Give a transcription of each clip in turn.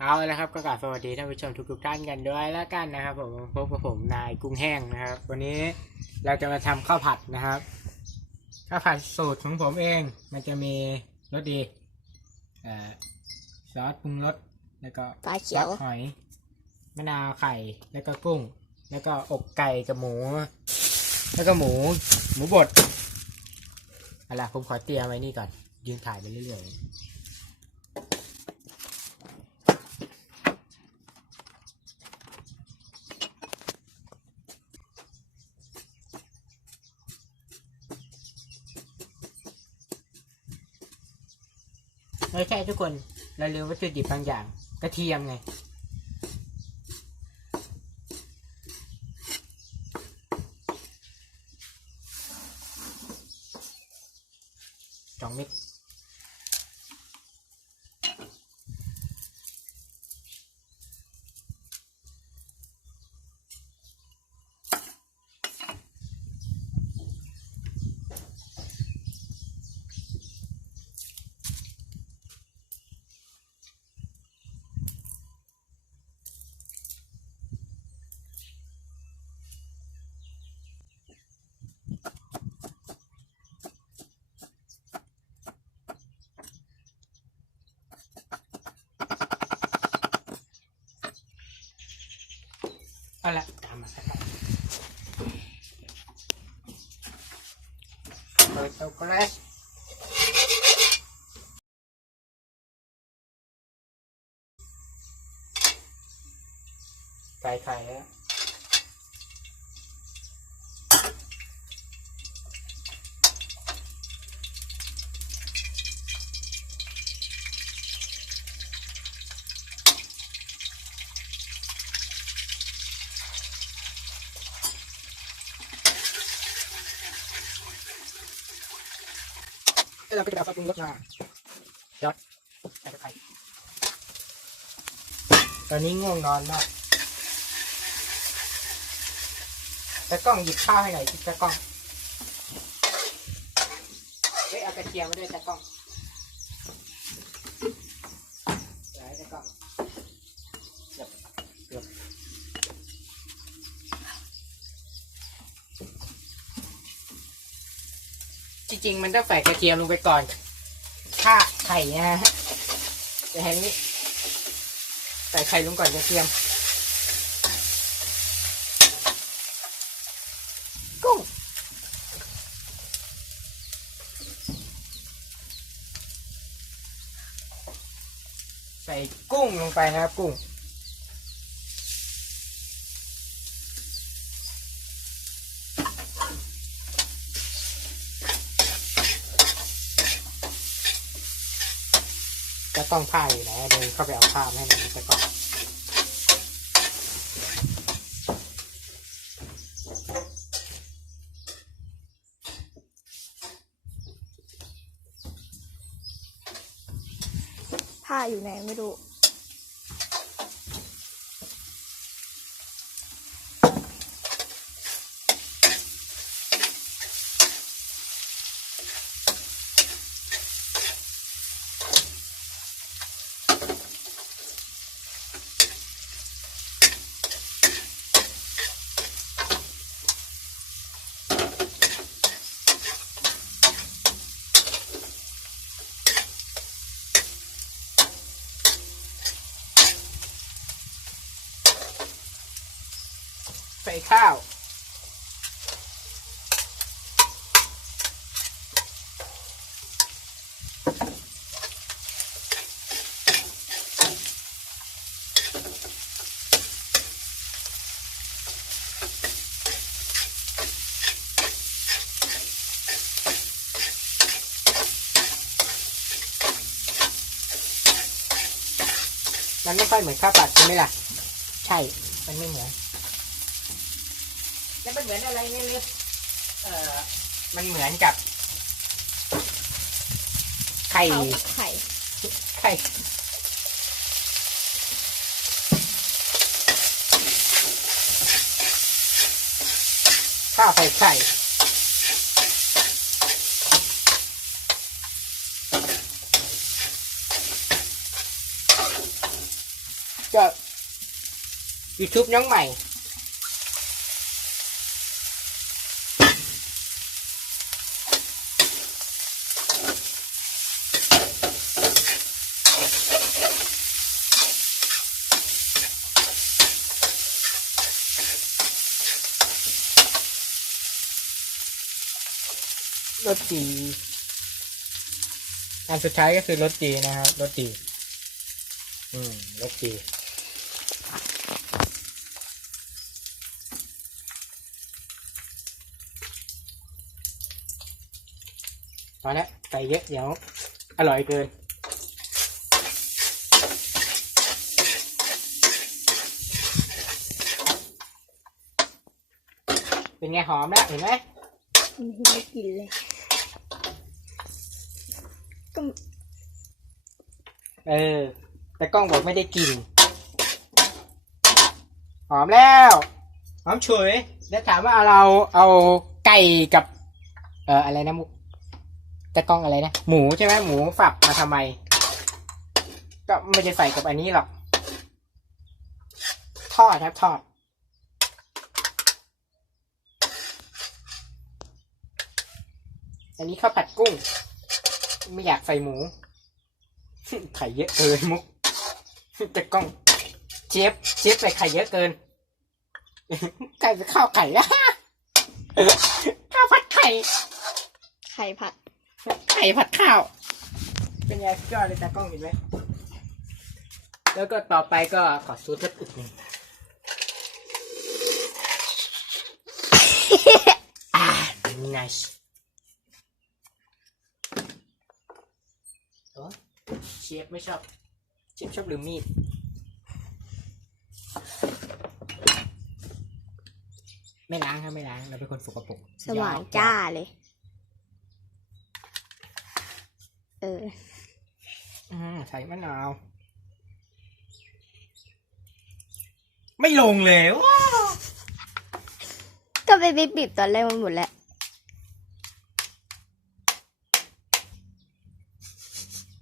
เอาละครับก็กราบสวัสดีท่านผู้ชมทุกๆท่านกันด้วยแล้วกันนะครับ ผมพบกับผมนายกุ้งแห้งนะครับ วันนี้เราจะมาทำข้าวผัดนะครับข้าวผัดสูตรของผมเอง มันจะมีรสดีเอ่อซอสปรุงรสแล้วก็ปลาเขีซยอวสหอยมะนาวไข่แล้วก็กุ้ง แล้วก็อกไก่กับหมู แล้วก็หมู หมูบดเอาล่ะผมขอเตรียมไว้นี่ก่อนยืนถ่ายไปเรื่อยๆ ไม่ใช่ทุกคนเราลืมวัตถุดิบบางอย่าง กระเทียมไง เอาละตามมาครับเปิดเตา แก๊สใส่ไข่แล้วแล้วเราก็จะเอาซอสปรุงรสมายอดใส่ไปตอนนี้ง่วงนอนมากตะกล้องหยิบข้าวให้หน่อยสิตะกล้องเฮ้ยเอากระเทียมมาด้วยตะกล้องเดี๋ยวให้ตะกล้องเกือบเกือบ จริงๆมันต้องใส่กระเทียมลงไปก่อนถ้าไข่นะฮะจะเห็นนี้ใส่ไข่ลงก่อนกระเทียมกุ้งใส่กุ้งลงไปนะครับกุ้ง ต้องผ้าอยู่ไหนเดินเข้าไปเอาผ้าให้หน่อยจะก่อนผ้าอยู่ไหนไม่รู้ ส่ข้าวมันไม่ค่อยเหมือนข้าวผัดใช่ไหมล่ะ ใช่ มันไม่เหมือน แล้วมันเหมือนอะไรเนี่ยลึกเอ่อมันเหมือนกับ ไข่ข้าวไข่ไข่ ข้าวไข่ไข่ ก็ YouTube น้องใหม่ รสดีอันสุดท้ายก็คือรสดีนะครับรสดีอืมรสดีพอแล้วใส่เยอะเดี๋ยวอร่อยเกินเป็นไงหอมแล้วเห็นไหมไม่ได้กินเลย ก็เออ แต่กล้องบอกไม่ได้กิน หอมแล้ว หอมฉุย แล้วถามว่าเราเอาไก่กับ เอ่ออะไรนะมุกแต่กล้องอะไรนะ หมูใช่ไหมหมูฝับมาทำไม ก็ไม่ได้ใส่กับอันนี้หรอก ทอดครับทอดอันนี้ข้าวผัดกุ้ง ไม่อยากใส่หมูไข่เยอะเกินมุกแต่กล้องเชฟเชฟใส่ไข่เยอะเกินไก่เป็นข้าวไข่อะข้าวผัดไข่ไข่ผัดไข่ผัดข้าว เป็นไงสุดยอดเลยตากล้องเห็นไหมแล้วก็ต่อไปก็ขอซูทสักอึกหนึ่งอ่า nice โอ้เช ฟไม่ชอบ เชฟชอบลืมมีด ไม่ล้างครับไม่ล้าง เราเป็นคนสกปรกสว่างจ้าเลย เอออืมใส่มะนาว ไม่ลงเลยว้าวก็ไปบีบบีบตอนแรกมันหมดแล้ว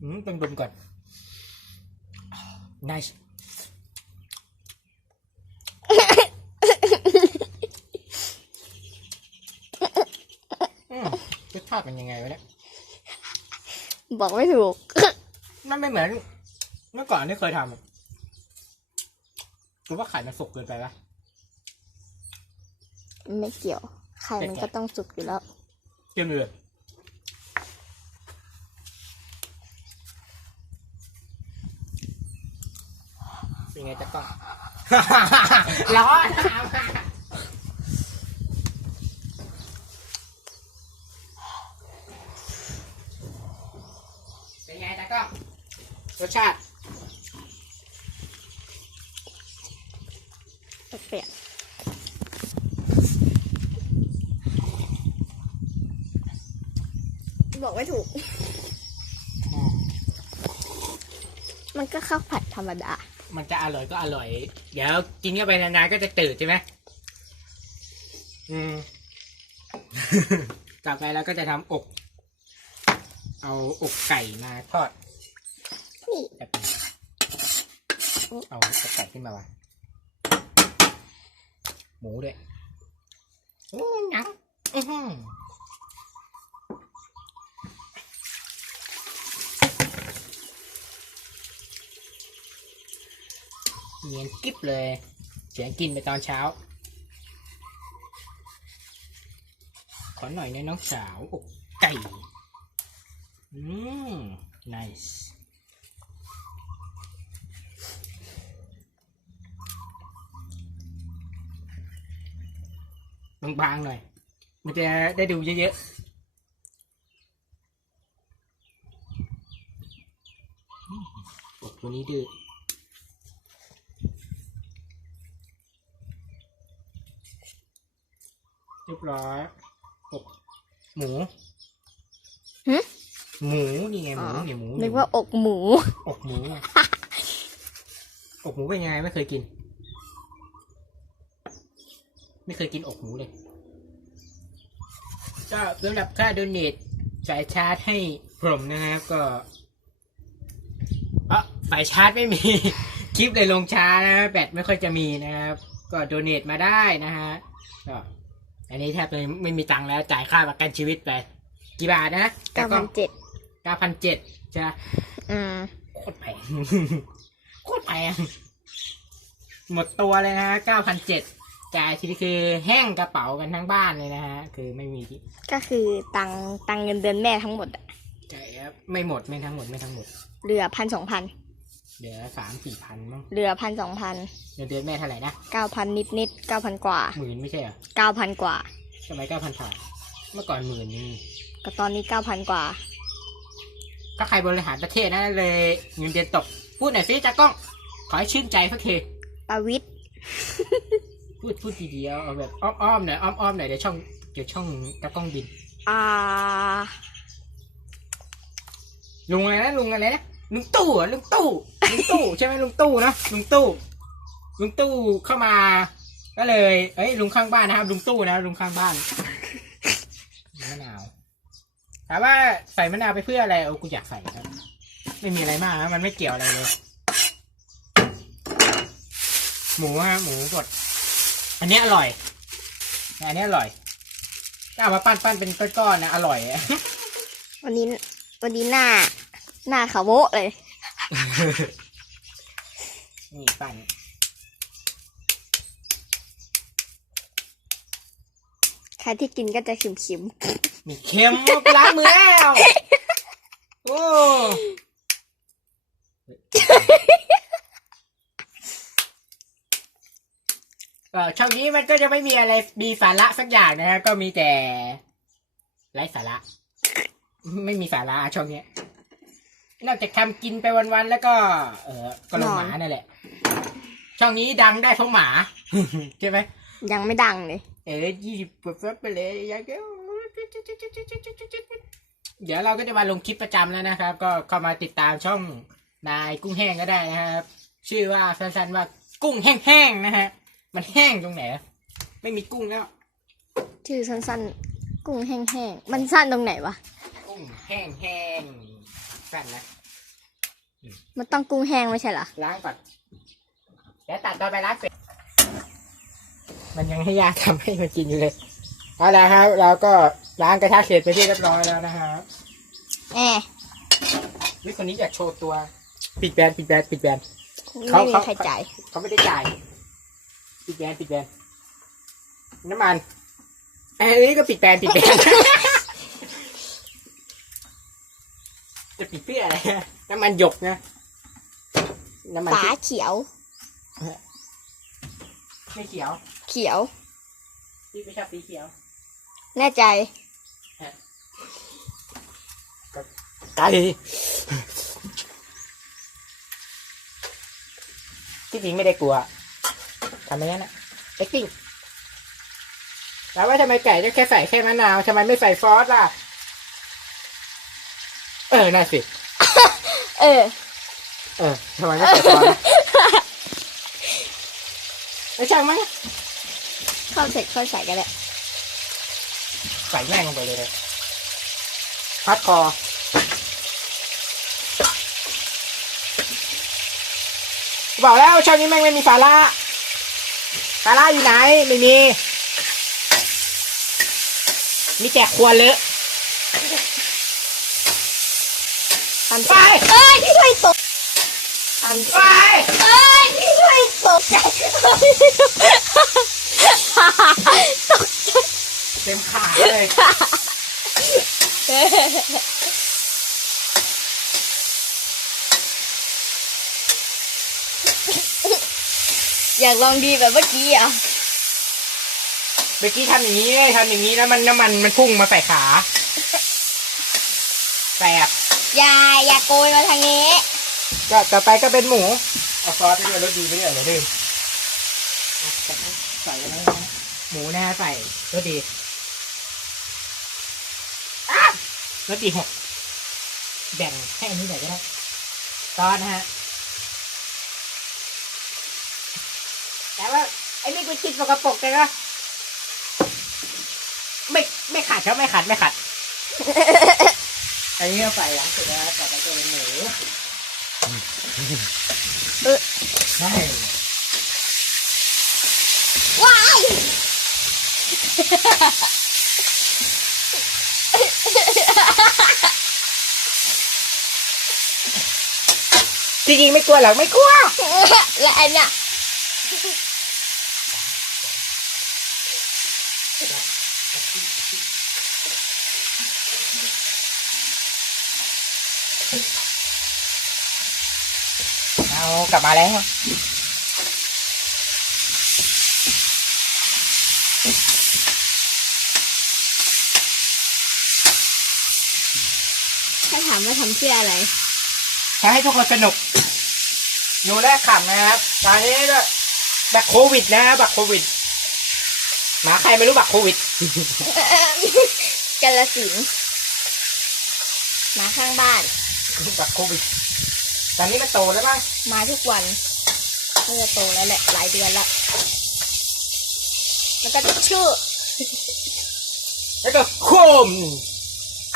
อืมต้องดมก่อน nice อืมรสชาติเป็นยังไงวะเนี่ยบอกไม่ถูก มันไม่เหมือน เมื่อก่อนที่เคยทำอะรู้ว่าไข่มันสุกเกินไปปะไม่เกี่ยว ไข่มันก็ต้องสุกอยู่แล้วเกี่ยวเลย เป็นไงจะต้อง ร้อนเป็นไงตากล้องรสชาติเปลี่ยนบอกไม่ถูก มันก็ข้าวผัดธรรมดา มันจะอร่อยก็อร่อย เดี๋ยวกินเข้าไปนานๆก็จะตื่นใช่ไหมอืม ต่อไปเราก็จะทำอก เอาอกไก่มาทอดนี่แบบนี้เอาอกไก่ขึ้นมาวะหมูด้วยโอ้หนังอื้อหือ เนียนกิ๊บเลยเสียงกินไปตอนเช้า ขอหน่อยนะน้องสาวอกไก่ อืม nice บางๆหน่อย มันจะได้ดูเยอะๆอกตัวนี้ดื้อ เรียบร้อยอกหมูหึ หมูนี่ไงหมูอ๋อเนี่ยหมูนึกว่าอกหมู อกหมูไง อกหมูเป็นยังไงไม่เคยกิน ไม่เคยกินอกหมูเลย ก็สำหรับค่าโดเนทสายชาร์จให้ผมนะครับก็เอะสายชาร์จไม่มีเคคลิปเลยลงช้านะแบตไม่ค่อยจะมีนะครับ ก็โดเนทมาได้นะฮะก็ อันนี้แทบเลยไม่มีตังค์แล้วจ่ายค่าประกันชีวิตไป กี่บาทนะเก้าพันเจ็ดเก้าพันเจ็ดใช่ไหมอืมโคตรแพง โคตรแพง หมดตัวเลยนะเก้าพันเจ็ดจ่ายทีนี้คือแห้งกระเป๋ากันทั้งบ้านเลยนะฮะ คือไม่มีที่ก็คือตังตังเงินเดือนแม่ทั้งหมดอะใช่ครับไม่หมดไม่ทั้งหมดไม่ทั้งหมด เหลือพันสองพัน เหลือสามสี่พันมั้งเหลือพันสองพันเงินเดือนแม่เท่าไหร่นะเก้าพันนิดนิดเก้าพันกว่าหมื่นไม่ใช่เหรอเก้าพันกว่าทำไมเก้าพันผ่านเมื่อก่อนหมื่นนึงก็ตอนนี้เก้าพันกว่า ก็ใครบริหารประเทศนะเลยเงินเดือนตก พูดหน่อยสิจ้ากล้อง ขอให้ชื่นใจสักทีประวิทย์พูดพูดทีเดียวเอาแบบอ้อมๆหน่อยอ้อมๆหน่อยเดี๋ยวช่องเดี๋ยวช่องจ้ากล้องบิน อ่า ลุงอะไรนะลุงอะไรนะ ลุงตู่เหรอะลุงตู่ลุงตู่ใช่ไหมลุงตู่นะลุงตู่ลุงตู่เข้ามา ก็เลยเอ้ยลุงข้างบ้านนะครับ ลุงตู่นะลุงข้างบ้านมะนาวถามว่าใส่มะนาวไปเพื่ออะไรเอากูอยากใส่ครับ ไม่มีอะไรมากนะมันไม่เกี่ยวอะไรเลย หมูฮะหมูสดอันนี้อร่อยอันนี้อร่อยถ้าเอามาปั้นปั้นเป็นก้อนๆนะอร่อยอะวันนี้วันนี้หน้า หน้าขาวโวะเลย นี่ปั้นใครที่กินก็จะขิมขิมมีเค็มไปล้างมือแล้วโอ้เออช่องนี้มันก็จะไม่มีอะไรมีสาระสักอย่างนะฮะก็มีแต่ไร้สาระ ไม่มีสาระช่องเนี้ย นอกจากทำกินไปวันๆแล้วก็ เออก็ลงหมานั่นแหละ ช่องนี้ดังได้เพราะหมา ใช่ไหมๆยังไม่ดังเลย เออยี่สิบเปิดไปเลยอยากจะเดี๋ยวเราก็จะมาลงคลิปประจำแล้วนะครับ ก็เข้ามาติดตามช่องนายกุ้งแห้งก็ได้นะครับ ชื่อว่าสั้นๆว่ากุ้งแห้งๆนะฮะ มันแห้งตรงไหนอะไม่มีกุ้งแล้ว ชื่อสั้นๆ กุ้งแห้งๆ มันสั้นตรงไหนวะ กุ้งแห้งๆ สั้นนะ มันต้องกุ้งแห้งไม่ใช่เหรอ ล้างก่อน เดี๋ยวตัดตอนไปล้างเป็ดมันยังให้ยากทำให้มันกินอยู่เลย เอาละครับ เราก็ล้างกระทะเสร็จไปที่เรียบร้อยแล้วนะครับ แอบวิคนนี้อยากโชว์ตัว ปิดแบรนด์ปิดแบรนด์ปิดแบรนด์เขาไม่มีเขา ใครจ่าย เขาไม่ได้จ่าย ปิดแบรนด์ปิดแบรนด์น้ำมันอันนี้ก็ปิดแบรนด์ปิดแบรนด์ จะปิดเพื่ออะไรน้ำมันหยกนะ น้ำมันฝาที่เขียว ไม่เขียว เขียว พี่ไม่ชอบสีเขียว แน่ใจ ไก่ที่จริงไม่ได้กลัวทำไมงั้นอะเอ็กติ้งแล้วว่าทำไมไก่ต้องแค่ใส่แค่มะนาวทำไมไม่ใส่ซอสล่ะ เออน่าสิ เออ เออทำไมไม่ใส่ซอสล่ะไม่ช่างมั้งเข้าเสร็จค่อยใส่กันแหละใส่แม่งลงไปเลยเลยพัดคอบอกแล้วช่องนี้แม่งไม่มีสาระสาระอยู่ไหน ไม่มี มีแต่ควรเลอะ ทันไปเอ้ยไม่ตกอันไปเอ้ยไม่ตกใจตกเต็มขาเลยอยากลองดีแบบเมื่อกี้อะเมื่อกี้ทำอย่างนี้เลยทำอย่างนี้แล้วมันน้ำมันมันพุ่งมาใส่ขาแตก อย่าอย่าโกยมาทางนี้ ก็ต่อไปก็เป็นหมูเอาซอสไปด้วยรสดีไปด้วยเดี๋ยวดื่มใส่อะไรนะหมูนะใส่รสดีอะรสดีหกแบ่งให้อันนี้หน่อยก็ได้ซอสนะฮะแต่ว่าไอ้นี่กูคิดสกปรกเลยนะไม่ไม่ขัดครับไม่ขัดไม่ขัด อันนี้เอาใส่หลังสุดนะต่อไปจะเป็นหมูเออใช่ว้ายจริงๆไม่กลัวหรอกไม่กลัวและอันเนี้ย กลับมาแล้วถ้าถามว่าทำเพื่ออะไรทำให้ทุกคนสนุก อยู่และขำนะครับ ตอนนี้ก็บักโควิดนะบักโควิด หมาใครไม่รู้บักโควิดกาลสินธุ์หมาข้างบ้านบักโควิด ตอนนี้มันโตแล้วป่ะมาทุกวันมันจะโตแล้วแหละ หลายเดือนละแล้วก็จะชื่อ แล้วก็โคม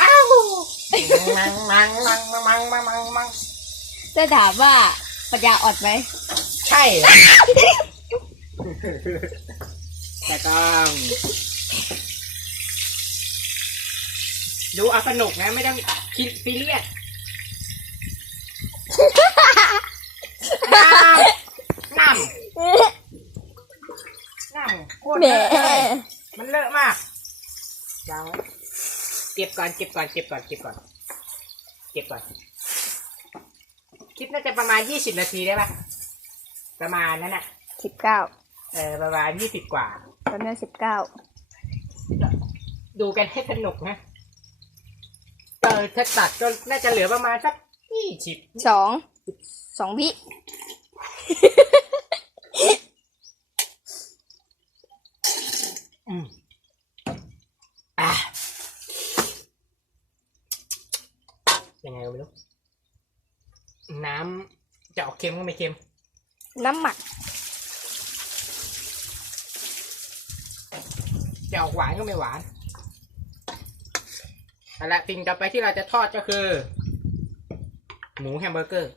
อ้าวมังมังมังมังมังมังมังจะถามว่าปัญญาอดไหม ใช่แต่ก็ดูเอาสนุกนะไม่ต้องคิดซีเรียส น้ำน้ำน้ำโคตรแหมเลอะเลยมันเลอะมากยังไว้เก็บก่อนเก็บก่อนเก็บก่อนเก็บก่อนเก็บก่อนคลิปน่าจะประมาณยี่สิบนาทีได้ปะประมาณนั้นน่ะ สิบเก้าเออประมาณยี่สิบกว่า ตอนนี้สิบเก้าดูกันให้สนุกนะเออถ้าตัดก็น่าจะเหลือประมาณสัก ยี่สิบสอง สองวิอืมอะยังไงก็ไม่รู้น้ำจะออกเค็มก็ไม่เค็ม น้ำหมัก จะออกหวานก็ไม่หวานเอาละสิ่งต่อไปที่เราจะทอดก็คือ หมูแฮมเบอร์เกอร์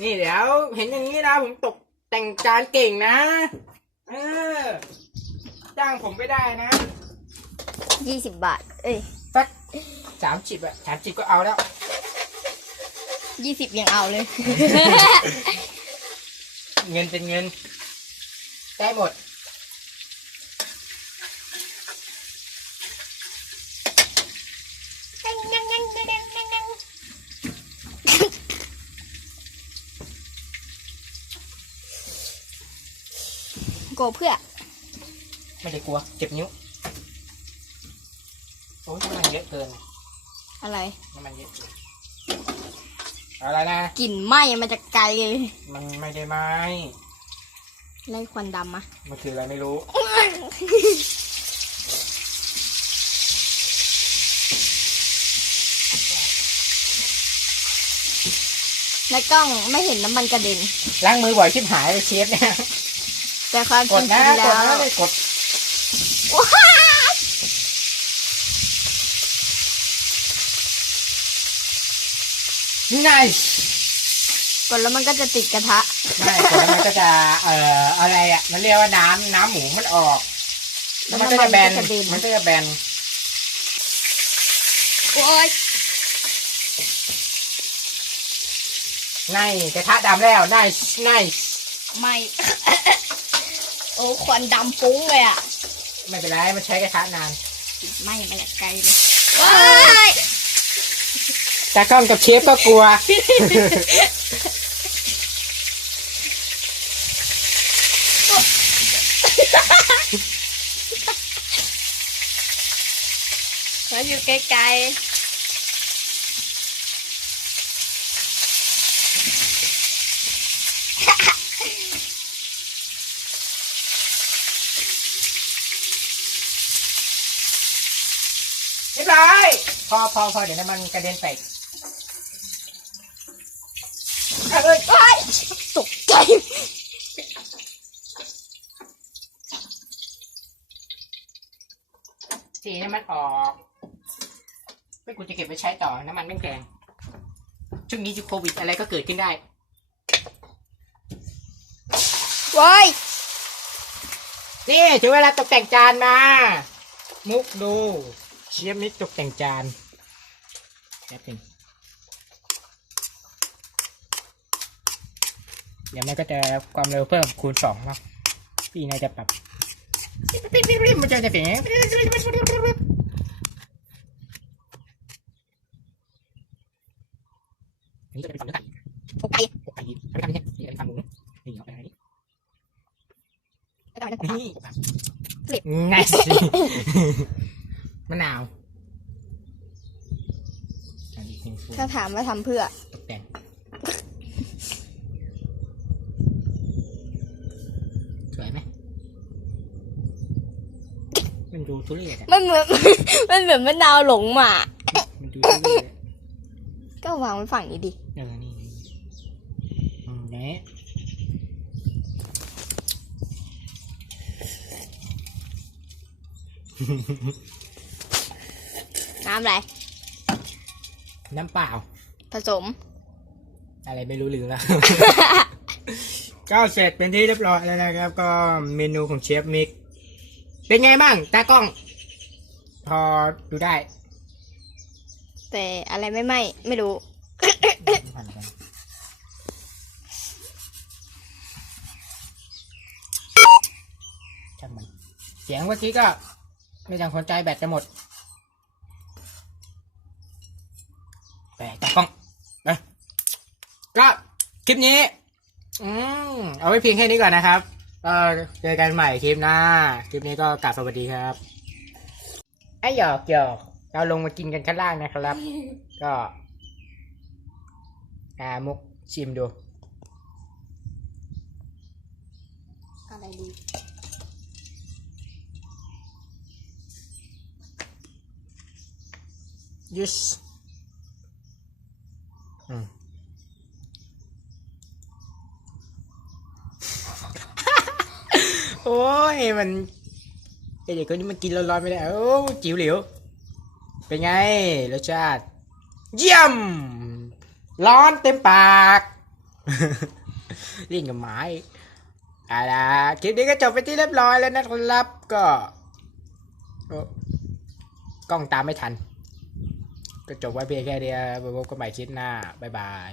นี่เดี๋ยวเห็นอย่างนี้นะผมตกแต่งจานเก่งนะเออจ้างผมไม่ได้นะยี่สิบบาท เอ้ยสักสามจิบอะสามจิบก็เอาแล้ว ยี่สิบยังเอาเลย เงินเป็นเงิน ได้หมด โกเพื่อ ไม่ได้กลัว เจ็บนิ้ว โอ้ยน้ำมันเยอะเกิน อะไรน้ำมันเยอะเกินเอาละนะ กลิ่นไหม้มาจากไกลเลยมันไม่ได้ไหมไล่ควันดำมามันคืออะไรไม่รู้ ในกล้องไม่เห็นน้ำมันกระเด็น ล้างมือบ่อยชิบหายเลยเชฟเนี่ย แต่ความกจดริงนะๆแล้กดวนะเลยกดว้าย nice กดแล้วมันก็จะติดกระทะไม่กดแล้วมันก็จะเอ่ออะไรอะ มันเรียกว่าน้ำน้ำหมูมันออก แล้วมันก็จะแบน แล้วมันก็จะเด่นมันก็จะแบนโอ้ยในกระทะดำแล้ว nice nice ไม่โอ้ควันดำฟุ้งเลยอะ ไม่เป็นไร มันใช้กระทะนาน ไหม้มาจากไกลเลยว้ายตากล้องกับเชฟก็กลัวเราอยู่ไกลเรียบร้อยพอพอพอเดี๋ยวน้ำมันกระเด็นไปเอาเลยๆว้ายตกใจ สีน้ำมันออกไม่กูจะเก็บไว้ใช้ต่อน้ำมันไม่แพงช่วงนี้จะโควิดอะไรก็เกิดขึ้นได้โว้ยนี่ถึงเวลาตกแต่งจานมา มุกดู เชฟนิกตกแต่งจานแป๊บหนึงเดี๋ยวมันก็จะความเร็วเพิ่มคูณสองเนาะพี่น่าจะปรับมันจะจะเปลี่ยนนี่จะเป็นฝั่งเนื้อไก่โอเคอกไก่ไม่ทำนี่นี่เป็นฝั่งหมูนี่เอาไปไหนนี่ไม่ต้องไม่ต้องนี่ง่ายสิ มะนาวอันนี้เป็นฟูถ้าถามว่าทำเพื่อ ตกแต่งสวยไหมมันดูทุเรศอะมันเหมือน มันเหมือนมะนาวหลงหมามันดูทุเรศอะก็วางไว้ฝั่งนี้ดิ เออนี่นี่อืมเนี่ย น้ำอะไร น้ำเปล่า ผสม อะไรไม่รู้ลืมแล้วก็เสร็จเป็นที่เรียบร้อยแล้วนะครับ ก็เมนูของเชฟมิก เป็นไงบ้างตากล้อง พอดูได้แต่อะไรไม่ไหมไม่รู้ ผ่านกันช่างมันเสียงเมื่อกี้ก็ไม่ดังคนใจแบตจะหมดแต่ตากล้องไป ก็คลิปนี้ อืมเอาไว้เพียงแค่นี้ก่อนนะครับเออเจอกันใหม่คลิปหน้า คลิปนี้ก็กลับสวัสดีครับไอ้หยอกหยอกเราลงมากินกันข้างล่างนะครับ ก็อามุกชิมดู อะไรดียุสอืม โอ้ยมันไอเด็กคนนี้มันกินร้อนๆไม่ได้โอ้จิ๋วเหลิวเป็นไงรสชาติ เยี่ยม ร้อนเต็มปากเล่นกับไม้เอาล่ะคลิปนี้ก็จบไปที่เรียบร้อยแล้วนะครับก็กล้องตามไม่ทัน ก็จบไว้เพียงแค่เดียวพบกันใหม่คลิปหน้า บ๊ายบาย